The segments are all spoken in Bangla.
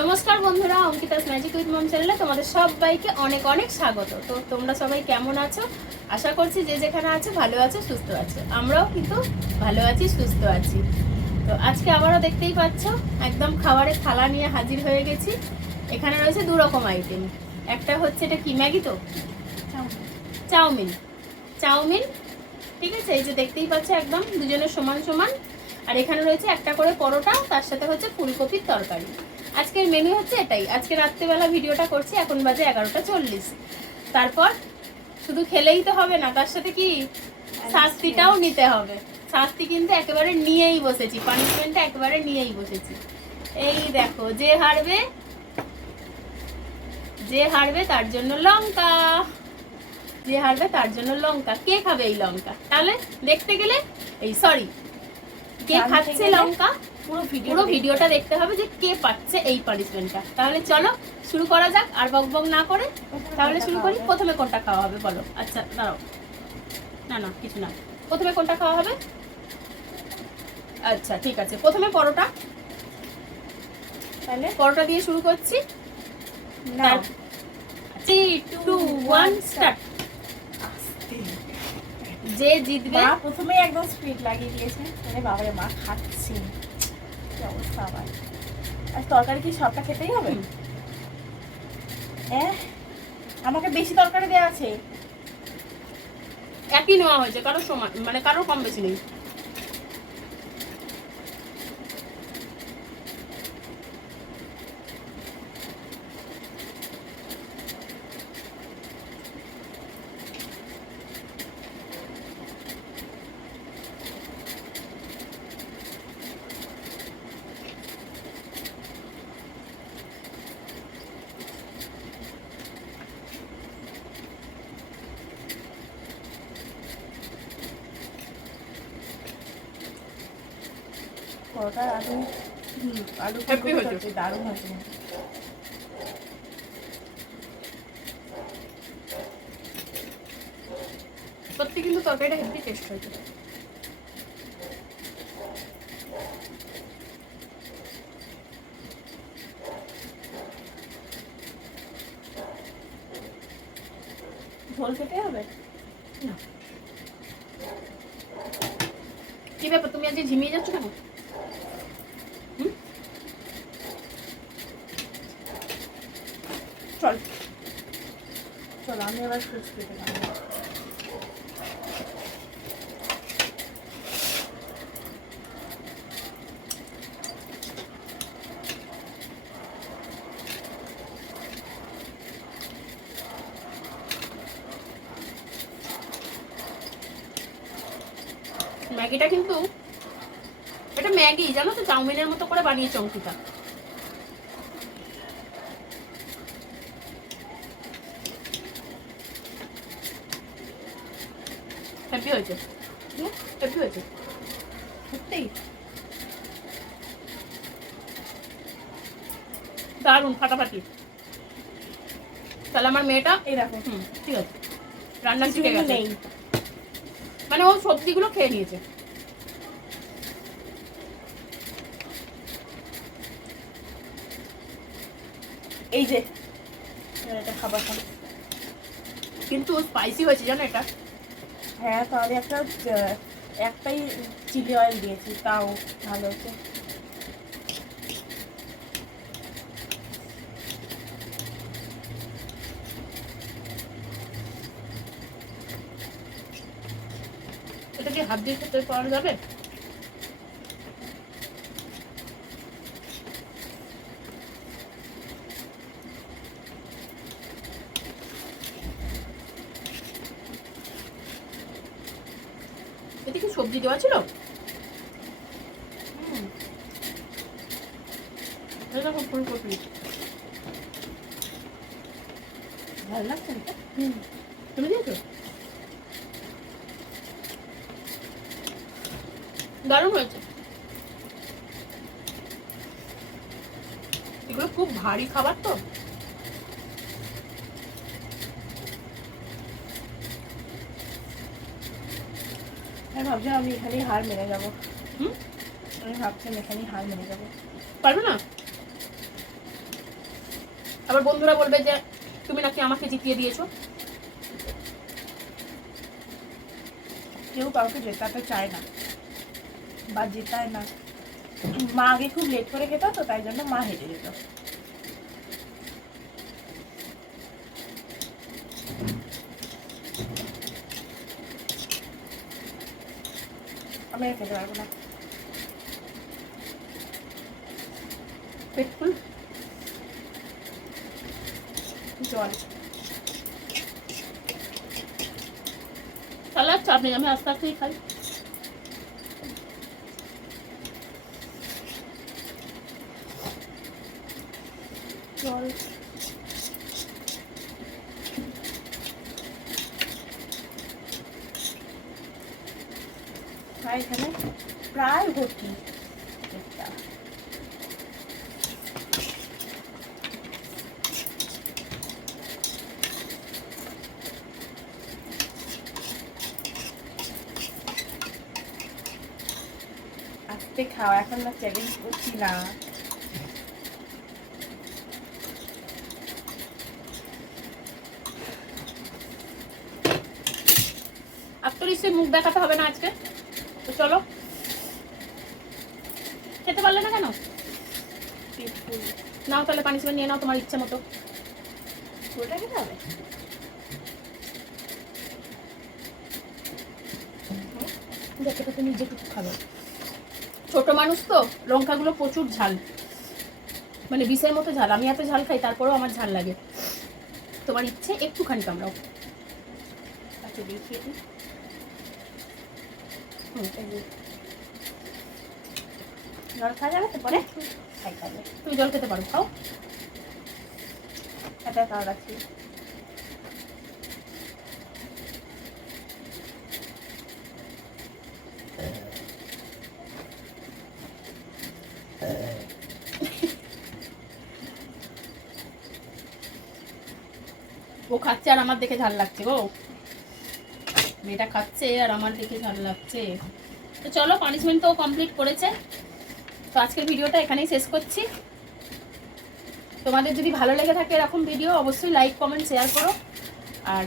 নমস্কার বন্ধুরা, অঙ্কিতাস ম্যাজিক উইথ মম চ্যানেলে তোমাদের সবাইকে অনেক অনেক স্বাগত। তো তোমরা সবাই কেমন আছো? আশা করছি যে যেখানে আছো ভালো আছো, সুস্থ আছো। আমরাও কিন্তু ভালো আছি, সুস্থ আছি। তো আজকে আবারও দেখতেই পাচ্ছ একদম খাবারের থালা নিয়ে হাজির হয়ে গেছি। এখানে রয়েছে দু রকম আইটেম। একটা হচ্ছে এটা কি ম্যাগি, তো চাউমিন চাউমিন ঠিক আছে, এই যে দেখতেই পাচ্ছ একদম দুজনের সমান সমান। আর এখানে রয়েছে একটা করে পরোটা, তার সাথে হচ্ছে ফুলকপির তরকারি। আজকের মেনু হচ্ছে এটাই। আজকে রাত্রেবেলা ভিডিওটা করছি, এখন বাজে 11:40। তারপর শুধু খেলেই তো হবে না, তার সাথে কি শাস্তিটাও নিতে হবে। শাস্তি কিন্তু একেবারে নিয়েই বসেছি, পানিশমেন্টটা একেবারে নিয়েই বসেছি। এই দেখো, যে হারবে তার জন্য লঙ্কা, যে হারবে তার জন্য লঙ্কা। কে খাবে এই লঙ্কা? তাহলে দেখতে গেলে কে খাচ্ছে লঙ্কা, পুরো ভিডিওটা দেখতে হবে যে কে পাচ্ছে এই পানিশমেন্টটা। তাহলে চলো শুরু করা যাক, আর বকবক না করে তাহলে শুরু করি। প্রথমে কোনটা খাওয়া হবে বলো? আচ্ছা দাঁড়াও, না কিছু না, প্রথমে কোনটা খাওয়া হবে? আচ্ছা ঠিক আছে, প্রথমে পরোটা। তাহলে পরোটা দিয়ে শুরু করছি। 3, 2, 1 স্টার্ট। যে জিতবে প্রথমে একদম স্পিড লাগিয়ে দিয়েছে। আরে বাবারে, মা খাচ্ছি, কি অবস্থা আবার। আর তরকারি কি সবটা খেতেই হবে? আমাকে বেশি তরকারি দেওয়া আছে। একই নেওয়া হয়েছে, কারো সমান, মানে কারো কম বেশি নেই। পরোটা আলু দারুণ হয়েছে। সত্যি কিন্তু তরকারিটা হেভি টেস্ট হয়েছে। ঝোল খেতে হবে না, কি ব্যাপার, তুমি আজকে ঝিমিয়ে যাচ্ছ কেন? চল চল, আমি এবার ফুচকা খেতে পারবো। ম্যাগিটা কিন্তু, এটা ম্যাগি জানো তো, চাউমিনের মতো করে বানিয়েছে অঙ্কিতা। হ্যাপি হয়েছে, হ্যাপি হয়েছে সত্যি দারুণ, ফাটাফাটি। তাহলে আমার মেয়েটা এই দেখো, ঠিক আছে, রান্না শিখে গেছে। মানে ও সবজিগুলো খেয়ে নিয়েছে। এই যে এটা খাবার খান। কিন্তু স্পাইসি হয়েছে জানো এটা। হ্যাঁ, তাহলে একটাই চিলি অয়েল দিয়েছি, তাও ভালো হচ্ছে। এটা কি হাত দিয়ে খেতে পাওয়া যাবে? এতে কি সবজি দেওয়া ছিল? এটা খুব ফুলকপি, ভালো লাগছে এটা। তুমি দিয়েছো? দারুণ হয়েছে। এগুলো খুব ভারী খাবার তো, আমি ভাবছিলাম আমি এখানেই হার মেনে যাবো। আমি ভাবছিলাম এখানেই হার মেনে যাবো। পারবে না? আবার বন্ধুরা বলবে যে তুমি নাকি আমাকে জিতিয়ে দিয়েছো। কেউ কাউকে জেতাতে চায় না বা জেতায় না। মা আগে খুব লেট করে খেত, তো তাই জন্য মা হেরে যেত। আমি আর খেতে পারবো না। পেট ফুল। জল। সালাদ চাটনি আমি আস্তে আস্তেই খাই। জল। প্রায় এখানে প্রায় ভর্তি পেটটা। আস্তে খাওয়া, এখন না চ্যালেঞ্জ করছি না। 48 মুখ দেখাতে হবে না আজকে। তো চলো, খেতে পারলে না কেন? পেট ফুল। নাও তাহলে পানিশমেন্ট নিয়ে নাও তোমার ইচ্ছে মতো। ফুলটা খেতে হবে। দেখে তো তুমি যেটুকু খাবে। ছোট মানুষ তো, লঙ্কাগুলো প্রচুর ঝাল, মানে বিষের মতো ঝাল। আমি এত ঝাল খাই, তারপরেও আমার ঝাল লাগে। তোমার ইচ্ছে একটুখানি কামড়াও। তাকে দেখিয়ে দিই। জল খাওয়া যাবে তো পরে? খাই তাহলে। তুমি জল খেতে পারো, খাও। এটা খাওয়া রাখছি। ও খাচ্ছে আর আমার দেখে ঝাল লাগছে গো। মেয়েটা খাচ্ছে আর আমার দেখে ঝাল লাগছে। তো চলো, পানিশমেন্ট তো কমপ্লিট করেছে। তো আজকের ভিডিওটা এখানেই শেষ করছি। তোমাদের যদি ভালো লেগে থাকে এরকম ভিডিও, অবশ্যই লাইক কমেন্ট শেয়ার করো। আর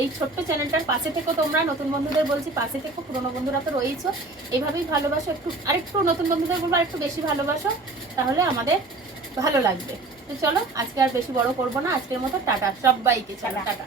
এই ছোট্ট চ্যানেলটার পাশে থেকো তোমরা। নতুন বন্ধুদের বলছি পাশে থেকো, পুরোনো বন্ধুরা তো রয়েইছো। এইভাবেই ভালোবাসো, একটু আরেকটু নতুন বন্ধুদের বলবো আরেকটু বেশি ভালোবাসো, তাহলে আমাদের ভালো লাগবে। তো চলো, আজকে আর বেশি বড় করবো না। আজকের মতো টাটা সবাইকে, চলো টাটা।